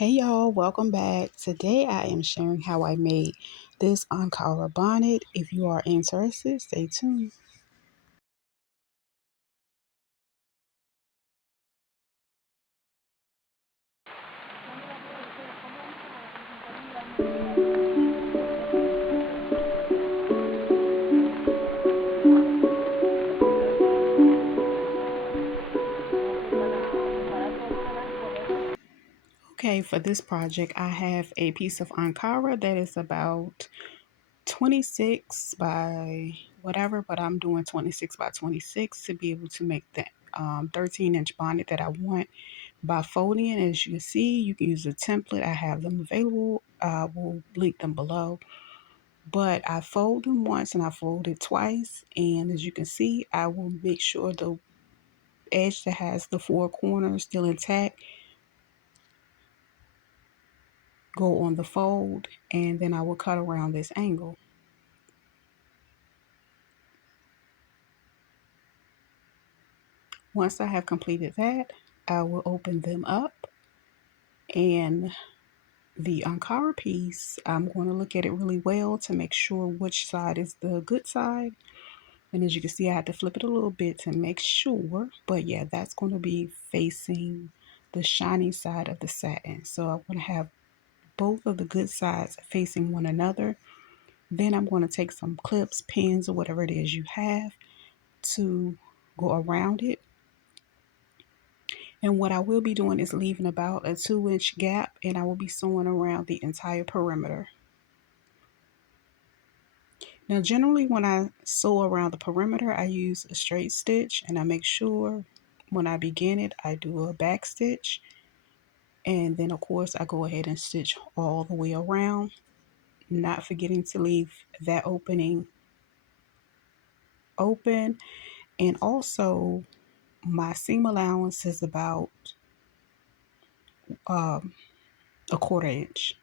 Hey y'all, welcome back. Today I am sharing how I made this ankara bonnet. If you are interested, stay tuned. Okay, for this project, I have a piece of ankara that is about 26 by whatever, but I'm doing 26 by 26 to be able to make that 13-inch bonnet that I want by folding it. As you can see, you can use a template. I have them available. I will link them below. But I fold them once and I fold it twice. And as you can see, I will make sure the edge that has the four corners still intact go on the fold, and then I will cut around this angle. Once I have completed that, I will open them up, and the ankara piece, I'm going to look at it really well to make sure which side is the good side. And as you can see, I had to flip it a little bit to make sure, but yeah, that's going to be facing the shiny side of the satin. So I'm going to have both of the good sides facing one another. Then I'm going to take some clips, pins, or whatever it is you have to go around it. And what I will be doing is leaving about a 2-inch gap, and I will be sewing around the entire perimeter. Now, generally when I sew around the perimeter, I use a straight stitch, and I make sure when I begin it, I do a back stitch. And then of course I go ahead and stitch all the way around, not forgetting to leave that opening open. And also my seam allowance is about um, a 1/4 inch.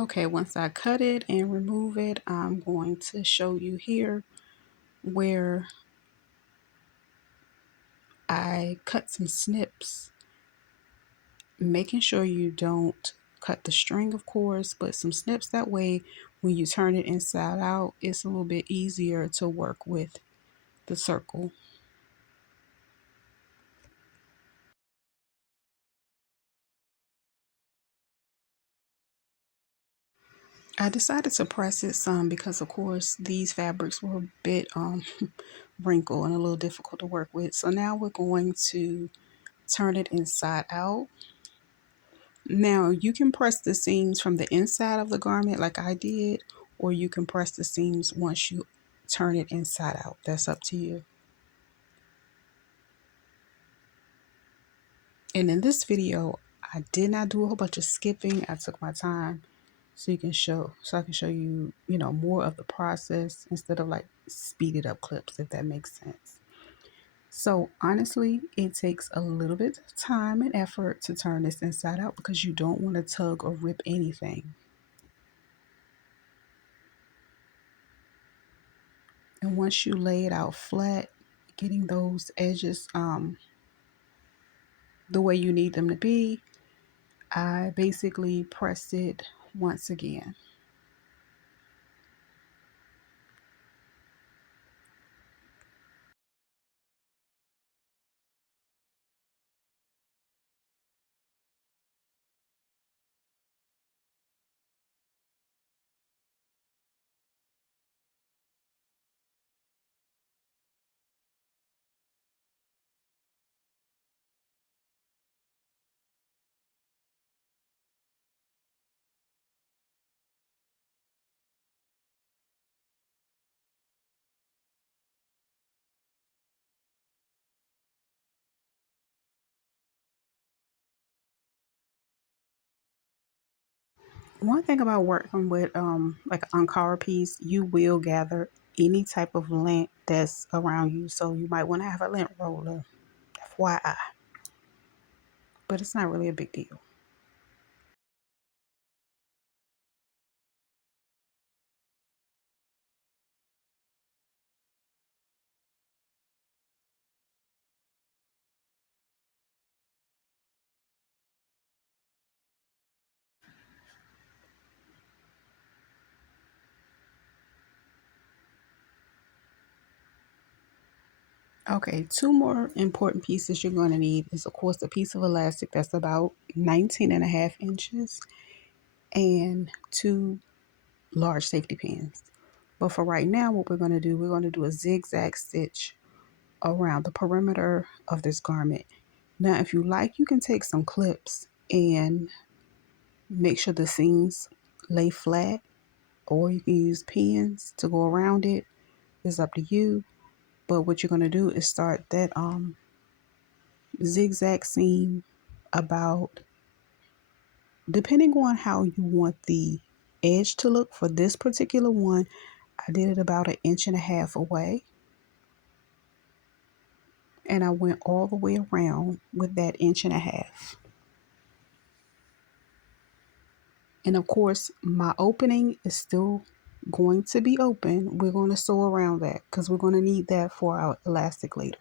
Okay, once I cut it and remove it, I'm going to show you here where I cut some snips, making sure you don't cut the string, of course, but some snips. That way, when you turn it inside out, it's a little bit easier to work with the circle. I decided to press it some because, of course, these fabrics were a bit wrinkled and a little difficult to work with. So now we're going to turn it inside out. Now you can press the seams from the inside of the garment like I did, or you can press the seams once you turn it inside out. That's up to you. And in this video, I did not do a whole bunch of skipping. I took my time so I can show you, more of the process instead of like speeded up clips, if that makes sense. So honestly, it takes a little bit of time and effort to turn this inside out because you don't want to tug or rip anything. And once you lay it out flat, getting those edges the way you need them to be, I basically pressed it once again. One thing about working with like an ankara piece, you will gather any type of lint that's around you. So you might want to have a lint roller, FYI, but it's not really a big deal. Okay, two more important pieces you're going to need is, of course, a piece of elastic that's about 19.5 inches and two large safety pins. But for right now, what we're going to do a zigzag stitch around the perimeter of this garment. Now, if you like, you can take some clips and make sure the seams lay flat, or you can use pins to go around it. It's up to you. But what you're going to do is start that zigzag seam about, depending on how you want the edge to look for this particular one, I did it about 1.5 inches away, and I went all the way around with that 1.5 inches. And of course, my opening is still going to be open. We're going to sew around that because we're going to need that for our elastic later.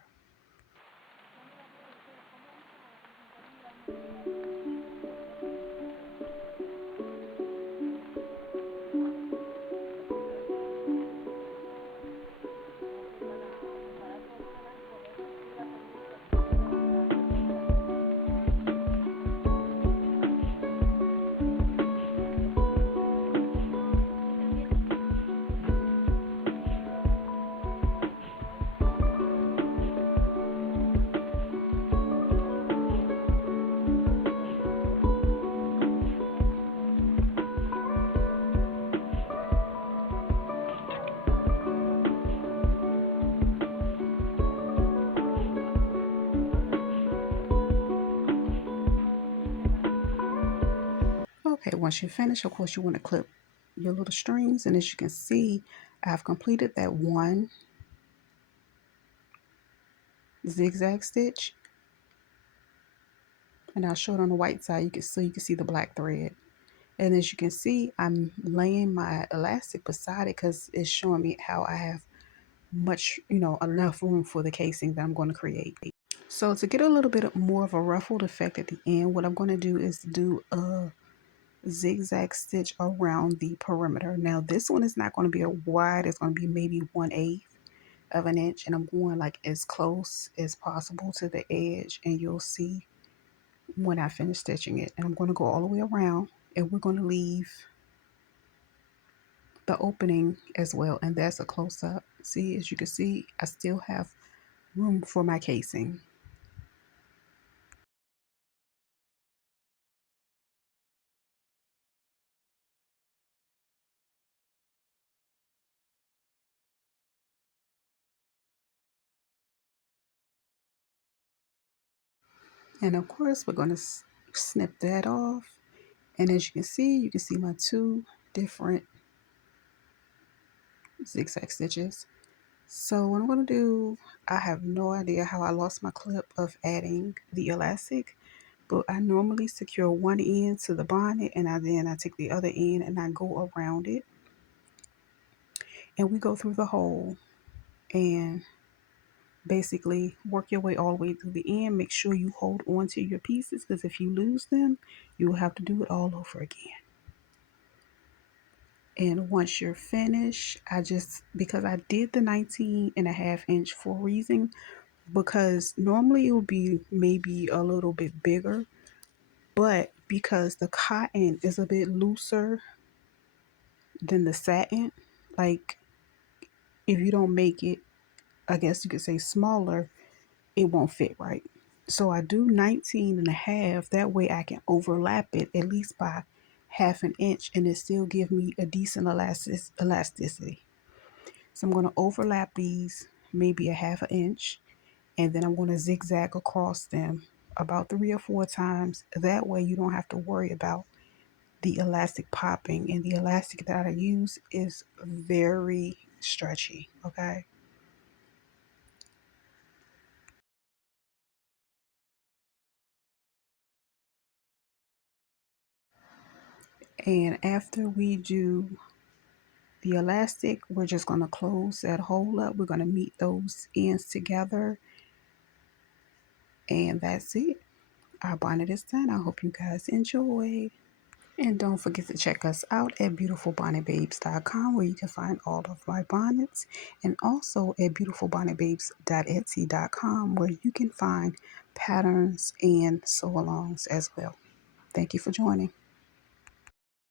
Okay, once you finish, of course, you want to clip your little strings. And as you can see, I've completed that one zigzag stitch. And I'll show it on the white side. You can see the black thread. And as you can see, I'm laying my elastic beside it because it's showing me how I have much, enough room for the casing that I'm going to create. So to get a little bit more of a ruffled effect at the end, what I'm going to do is do a zigzag stitch around the perimeter. Now this one is not going to be a wide, it's going to be maybe 1/8 of an inch, and I'm going like as close as possible to the edge, and you'll see when I finish stitching it. And I'm going to go all the way around, and we're going to leave the opening as well, and that's a close-up. See, as you can see, I still have room for my casing. And of course, we're going to snip that off. And as you can see my two different zigzag stitches. So what I'm going to do, I have no idea how I lost my clip of adding the elastic, but I normally secure one end to the bonnet, and then I take the other end and I go around it, and we go through the hole and basically work your way all the way through the end. Make sure you hold on to your pieces, because if you lose them, you will have to do it all over again. And once you're finished, because I did the 19.5 inch for a reason, because normally it would be maybe a little bit bigger, but because the cotton is a bit looser than the satin, like if you don't make it, I guess you could say smaller, it won't fit right. So I do 19.5, that way I can overlap it at least by 1/2 inch, and it still give me a decent elasticity. So I'm going to overlap these maybe a 1/2 inch, and then I'm going to zigzag across them about 3 or 4 times. That way you don't have to worry about the elastic popping, and the elastic that I use is very stretchy, okay? And after we do the elastic, we're just going to close that hole up. We're going to meet those ends together, and that's it. Our bonnet is done. I hope you guys enjoy. And don't forget to check us out at beautifulbonnetbabes.com, where you can find all of my bonnets, and also at beautifulbonnetbabes.etsy.com, where you can find patterns and sew alongs as well. Thank you for joining.